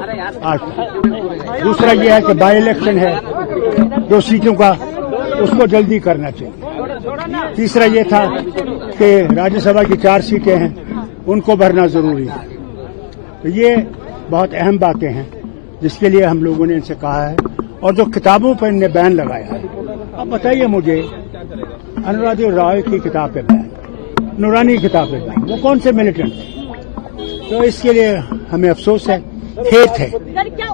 आज दूसरा ये है कि बाई इलेक्शन है 2 सीटों का, उसको जल्दी करना चाहिए। तीसरा ये था कि राज्यसभा की 4 सीटें हैं, उनको भरना जरूरी है। तो ये बहुत अहम बातें हैं जिसके लिए हम लोगों ने इनसे कहा है। और जो किताबों पर इनने बैन लगाया है, अब बताइए मुझे, अनुराधा रॉय की किताब पे बैन, नूरानी की किताब पे बैन, वो कौन से मिलिटेंट थे? तो इसके लिए हमें अफसोस है, खेद है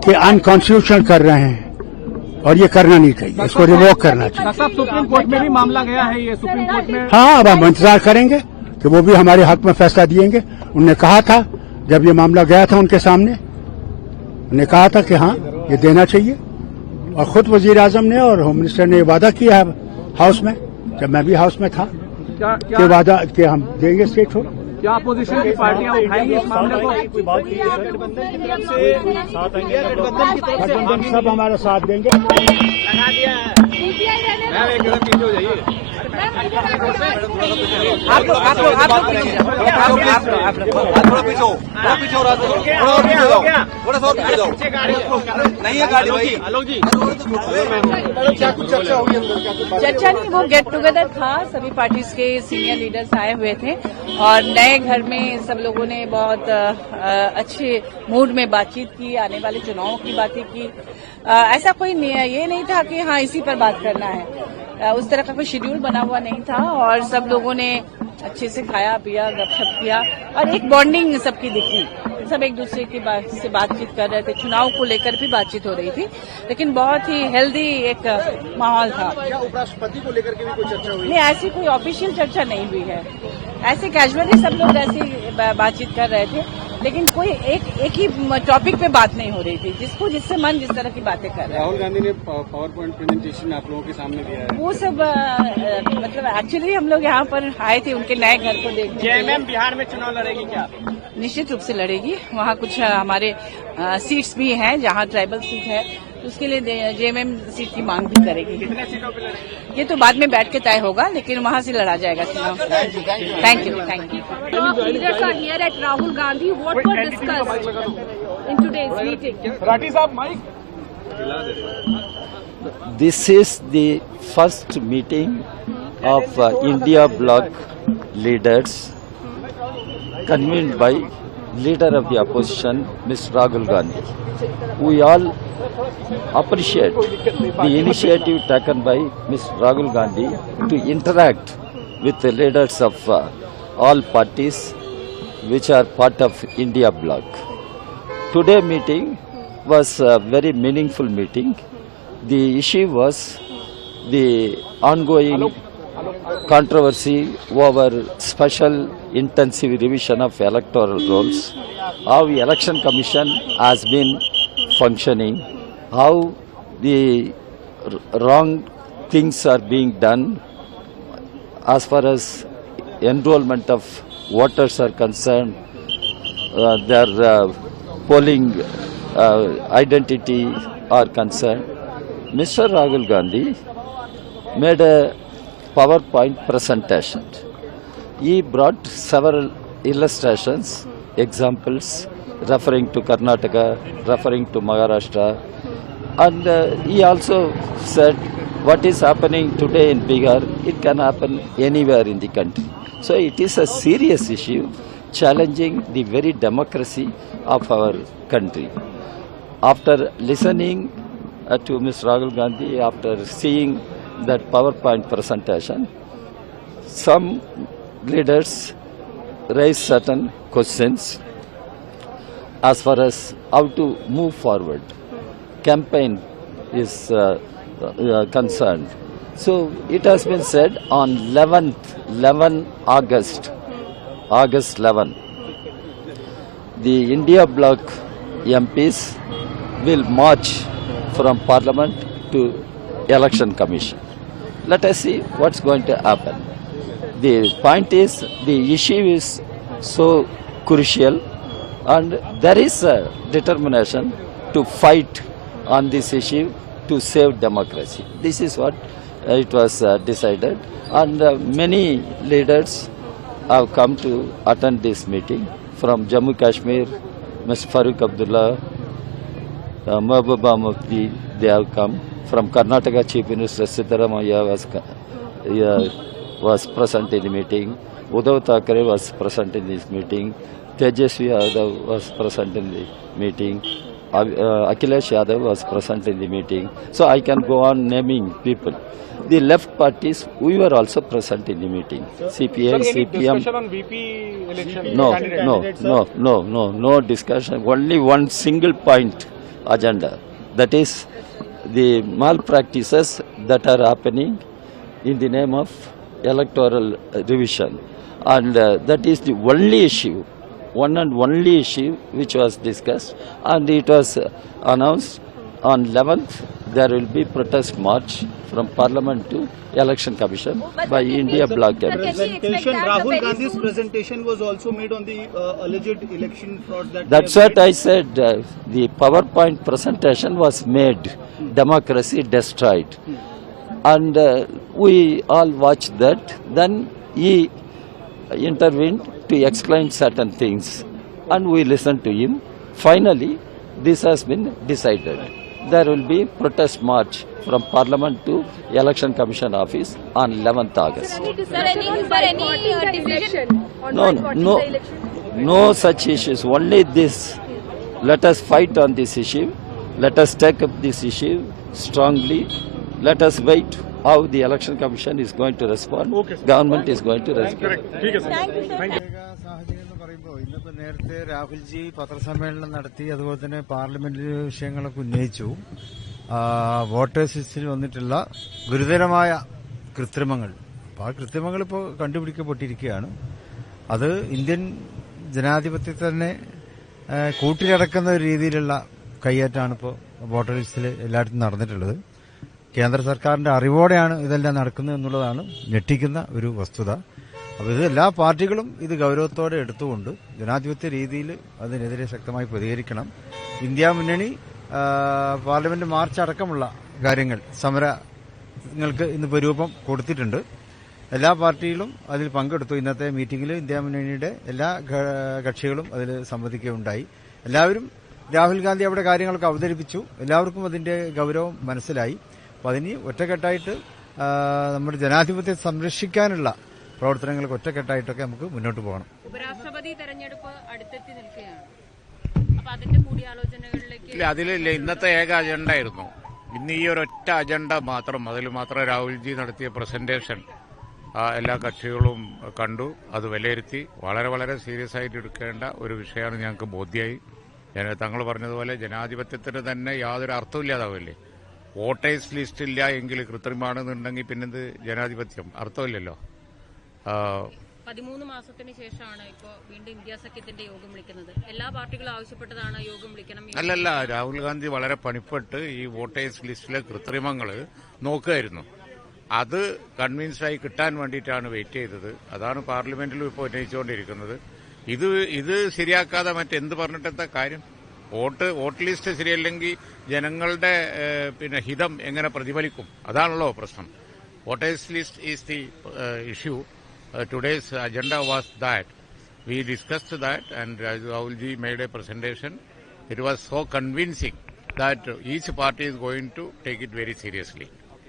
कि अनकॉन्स्टिट्यूशनल कर रहे हैं और ये करना नहीं चाहिए, इसको रिवोक करना चाहिए। सुप्रीम कोर्ट में भी मामला गया है, ये सुप्रीम कोर्ट में। हाँ, अब हम इंतजार करेंगे कि वो भी हमारे हक में फैसला दिएंगे। उन्होंने कहा था, जब ये मामला गया था उनके सामने, उन्होंने कहा था कि हाँ ये देना चाहिए, और खुद वजीर आजम ने और होम मिनिस्टर ने वादा किया है हाउस में, जब मैं भी हाउस में था, कि वादा कि हम देंगे स्टेट हो। क्या अपोजिशन की पार्टियां उठाएंगी इस मामले को? गठबंधन सब हमारा साथ देंगे। चर्चा नहीं, वो गेट टुगेदर था, सभी पार्टीज के सीनियर लीडर्स आए हुए थे और नए घर में सब लोगों ने बहुत अच्छे मूड में बातचीत की, आने वाले चुनावों की बातें की। ऐसा कोई ये नहीं था कि हाँ इसी पर बात करना है, उस तरह का कोई शेड्यूल बना हुआ नहीं था और सब लोगों ने अच्छे से खाया पिया, गपशप किया और एक बॉन्डिंग सबकी दिखी। सब एक दूसरे की से बातचीत कर रहे थे, चुनाव को लेकर भी बातचीत हो रही थी, लेकिन बहुत ही हेल्दी एक माहौल था। क्या उपराष्ट्रपति को लेकर के भी कोई चर्चा हुई? नहीं, ऐसी कोई ऑफिशियल चर्चा नहीं हुई है, ऐसे कैजुअली सब लोग ऐसी बातचीत कर रहे थे, लेकिन कोई एक ही टॉपिक पे बात नहीं हो रही थी, जिससे मन जिस तरह की बातें कर रहे हैं। राहुल गांधी ने पावर पॉइंट प्रेजेंटेशन आप लोगों के सामने दिया है, वो सब मतलब एक्चुअली हम लोग यहाँ पर आए थे उनके नए घर को देखने। जेएमएम बिहार में चुनाव लड़ेगी क्या? निश्चित रूप से लड़ेगी, वहाँ कुछ हमारे सीट्स भी हैं जहाँ ट्राइबल सीट है, उसके लिए जेएमएम सीट की मांग भी करेगी। कितने सीटों पे लड़ेगी? ये तो बाद में बैठ के तय होगा, लेकिन वहाँ से लड़ा जाएगा चुनाव। Thank you. Top leaders are here at Rahul Gandhi. What were discussed in today's meeting? Rathi साहब mic. This is the first meeting of India bloc leaders convened by leader of the opposition, Ms. Rahul Gandhi. We all appreciate the initiative taken by Ms. Rahul Gandhi to interact with the leaders of all parties which are part of India bloc. Today meeting was a very meaningful meeting. The issue was the ongoing controversy over special intensive revision of electoral rolls, how the election commission has been functioning, how the wrong things are being done as far as enrollment of voters are concerned, their polling identity are concerned. Mr. Rahul Gandhi made a PowerPoint presentation. He brought several illustrations, examples referring to Karnataka, referring to Maharashtra, and he also said what is happening today in Bihar, it can happen anywhere in the country. So it is a serious issue challenging the very democracy of our country. After listening to Ms. Rahul Gandhi, after seeing that PowerPoint presentation, some leaders raised certain questions as far as how to move forward. Campaign is concerned. So it has been said on 11 August 11, the India bloc MPs will march from Parliament to Election Commission. Let us see what's going to happen. The point is, the issue is so crucial and there is a determination to fight on this issue to save democracy. This is what it was decided, and many leaders have come to attend this meeting from Jammu Kashmir, Mr. Farooq Abdullah, Mahbooba Mufti, they have come. From Karnataka, Chief Minister Siddaramaiah was present in the meeting. Uddhav Thackeray was present in this meeting. Tejasvi Yadav was present in the meeting. Akhilesh Yadav was present in the meeting. So I can go on naming people. The left parties, we were also present in the meeting. CPI, CPM. discussion on VP election? No discussion. Only one single point agenda. That is the malpractices that are happening in the name of electoral revision. And that is the only issue, one and only issue which was discussed. And it was announced on 11th there will be protest march from Parliament to Election Commission by India Bloc MPs. Presentation, Rahul Gandhi's presentation was also made on the alleged election fraud that. That's what I said. The PowerPoint presentation was made. Democracy destroyed. And we all watched that. Then he intervened to explain certain things. And we listened to him. Finally, this has been decided. There will be protest march from Parliament to Election Commission office on 11th August. any decision on boycotting No, the election? no such issues. Only this. Let us fight on this issue. Let us take up this issue strongly. Let us wait how the Election Commission is going to respond. Government is going to respond. സാഹചര്യം എന്ന് പറയുമ്പോൾ ഇന്നിപ്പോ നേരത്തെ രാഹുൽജി പത്രസമ്മേളനം നടത്തി, അതുപോലെ തന്നെ പാർലമെന്റ് വിഷയങ്ങളൊക്കെ ഉന്നയിച്ചു. വോട്ടേഴ്സ് ലിസ്റ്റിൽ വന്നിട്ടുള്ള ഗുരുതരമായ കൃത്രിമങ്ങൾ, അപ്പോൾ ആ കൃത്രിമങ്ങൾ ഇപ്പോൾ കണ്ടുപിടിക്കപ്പെട്ടിരിക്കുകയാണ്. അത് ഇന്ത്യൻ ജനാധിപത്യത്തെ തന്നെ കൂട്ടിലടക്കുന്ന ഒരു രീതിയിലുള്ള കയ്യേറ്റാണ് ഇപ്പോൾ വോട്ടർ ലിസ്റ്റിൽ എല്ലായിടത്തും നടന്നിട്ടുള്ളത്. കേന്ദ്ര സർക്കാരിന്റെ അറിവോടെയാണ് ഇതെല്ലാം നടക്കുന്നത് എന്നുള്ളതാണ് ഞെട്ടിക്കുന്ന ഒരു വസ്തുത. അപ്പോൾ ഇത് എല്ലാ പാർട്ടികളും ഇത് ഗൗരവത്തോടെ എടുത്തുകൊണ്ട് ജനാധിപത്യ രീതിയിൽ അതിനെതിരെ ശക്തമായി പ്രതികരിക്കണം. ഇന്ത്യ മുന്നണി പാർലമെന്റ് മാർച്ച് അടക്കമുള്ള കാര്യങ്ങൾ, സമരങ്ങൾക്ക് ഇന്നിപ്പോൾ രൂപം കൊടുത്തിട്ടുണ്ട്. എല്ലാ പാർട്ടികളും അതിൽ പങ്കെടുത്തു. ഇന്നത്തെ മീറ്റിംഗിൽ ഇന്ത്യ മുന്നണിയുടെ എല്ലാ കക്ഷികളും അതിൽ സംബന്ധിക്കുകയുണ്ടായി. എല്ലാവരും രാഹുൽ ഗാന്ധി അവിടെ കാര്യങ്ങളൊക്കെ അവതരിപ്പിച്ചു. എല്ലാവർക്കും അതിന്റെ ഗൗരവം മനസ്സിലായി. അപ്പോൾ അതിന് ഒറ്റക്കെട്ടായിട്ട് നമ്മുടെ ജനാധിപത്യത്തെ സംരക്ഷിക്കാനുള്ള പ്രവർത്തനങ്ങൾക്ക് ഒറ്റക്കെട്ടായിട്ടൊക്കെ നമുക്ക് മുന്നോട്ട് പോകണം. ഉപരാഷ്ട്രപതി തെരഞ്ഞെടുപ്പ് അടുത്തെത്തി നിൽക്കുകയാണ്. അപ്പൊ അതിന്റെ കൂടിയാലോചനകളിലേക്ക് അതിലില്ല, ഇന്നത്തെ ഏക അജണ്ട ആയിരുന്നു. ഇന്ന് ഈ ഒരൊറ്റ അജണ്ട മാത്രം, അതിൽ മാത്രം രാഹുൽജി നടത്തിയ പ്രസന്റേഷൻ എല്ലാ കക്ഷികളും കണ്ടു, അത് വിലയിരുത്തി. വളരെ വളരെ സീരിയസ് ആയിട്ട് എടുക്കേണ്ട ഒരു വിഷയമാണ് ഞങ്ങൾക്ക് ബോധ്യമായി. തങ്ങൾ പറഞ്ഞതുപോലെ ജനാധിപത്യത്തിന് തന്നെ യാതൊരു അർത്ഥമില്ലാതാവില്ലേ. വോട്ടേഴ്സ് ലിസ്റ്റ് ഇല്ല എങ്കിൽ കൃത്രിമാണെന്നുണ്ടെങ്കിൽ പിന്നെന്ത് ജനാധിപത്യം? അർത്ഥമില്ലല്ലോ. 13 മാസത്തിന് ശേഷമാണ് ഇപ്പോൾ വീണ്ടും ഇന്ത്യ സഖ്യത്തിന്റെ യോഗം വിളിക്കുന്നത്. എല്ലാ പാർട്ടികളും ആവശ്യപ്പെട്ടതാണ് യോഗം വിളിക്കണം. അല്ലല്ല, രാഹുൽ ഗാന്ധി വളരെ പണിപ്പെട്ട് ഈ വോട്ടേഴ്സ് ലിസ്റ്റിലെ കൃത്രിമങ്ങൾ നോക്കുകയായിരുന്നു. അത് കൺവിൻസ്ഡായി കിട്ടാൻ വേണ്ടിയിട്ടാണ് വെയിറ്റ് ചെയ്തത്. അതാണ് പാർലമെന്റിലും ഇപ്പോൾ ഉന്നയിച്ചുകൊണ്ടിരിക്കുന്നത്. ഇത് ശരിയാക്കാതെ മറ്റെന്ത് പറഞ്ഞിട്ടെന്താ കാര്യം? വോട്ട് ലിസ്റ്റ് ശരിയല്ലെങ്കിൽ ജനങ്ങളുടെ ഹിതം എങ്ങനെ പ്രതിഫലിക്കും? അതാണല്ലോ പ്രശ്നം. Voters list is the issue. Today's agenda was that. We discussed that and Rahulji made a presentation. It was so convincing that each party is going to take it very seriously.